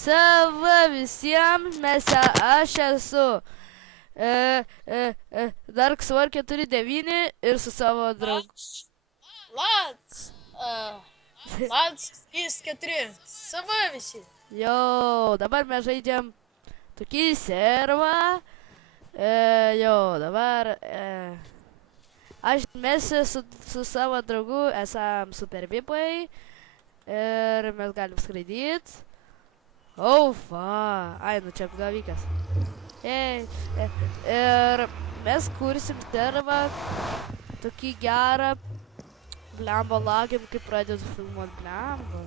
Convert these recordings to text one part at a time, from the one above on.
Sava visiems, aš esu Dark Sword 4.9 ir su savo draugu. Lads 3-4, sava visi. Jo, dabar mes žaidžiam tokį servą. Dabar mes su savo draugu esam super vipai ir mes galim skraidyti. Ai, nu čia apgavikas. Ir mes kursim servą tokį gerą. Blemba, lagiam, kaip pradedu filmuoti, blemba.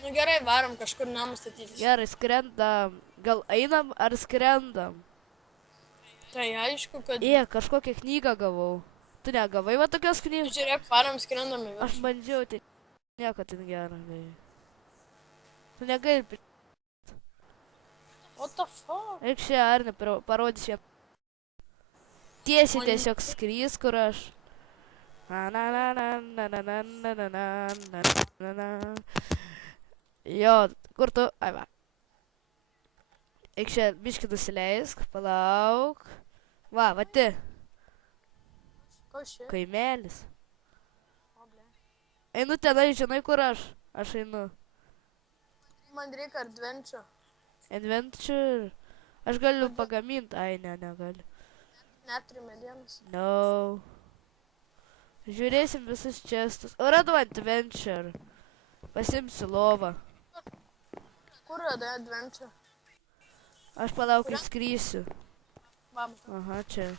Nu gerai, varom kažkur namą statytis. Gerai, skrendam. Gal einam ar skrendam? Tai aišku, kad... Kažkokią knygą gavau. Tu negavai va tokios knygos? Žiūrėk, varom, skrendam į viršų. Aš bandžiau, tai nieko ten gero. Tu negali... What the fuck? Eik čia, Arne, parodys vieną. Tiesiai tiesiog skrys, kur aš. Jo, kur tu? Ai va. Eik čia, biškį nusileisk, palauk. Va, vati. Ko šia? Kaimelis. O, ble. Einu tenai, žinai, kur aš? Aš einu. Man reikia adventure. Adventure. Aš galiu pagaminti. Ai, negaliu. Neturiu medienos. No. Žiūrėsim visus čestus. O, radau adventure. Pasimsiu lovą. Kur radai adventure? Aš palauk, išskrysiu. Vam. Aha, čia.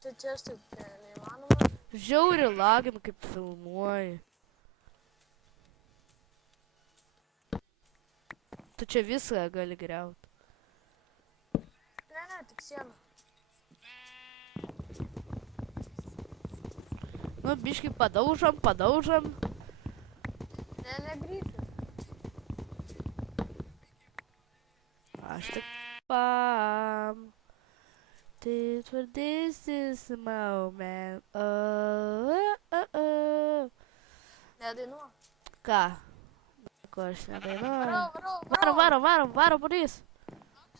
Tai čestai neįmanoma. Žiauri lagim, kaip filmuoji. Tu čia viską gali griaut. Ne, tik sieną. Nu, biškį padaužam. Ne, negrysiu. Aš tik pam. For this is the moment. Nedainuoju. Ką? Ko aš nedainuoju? Varom, Boris.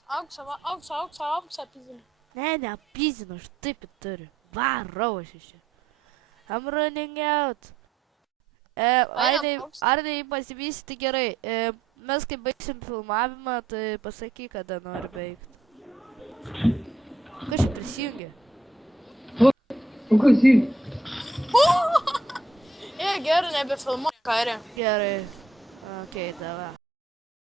Auksą pizinu. Ne, pizinu, aš taip turiu. Varau aš iš čia. I'm running out. Arnai, pasivysyti gerai. Mes kai baigsim filmavimą, tai pasakyk, kada nori baigti. Kas čia prisijungia? O kas jį? Gerai, nebefilmuoju kairę. Gerai. Okei, davai.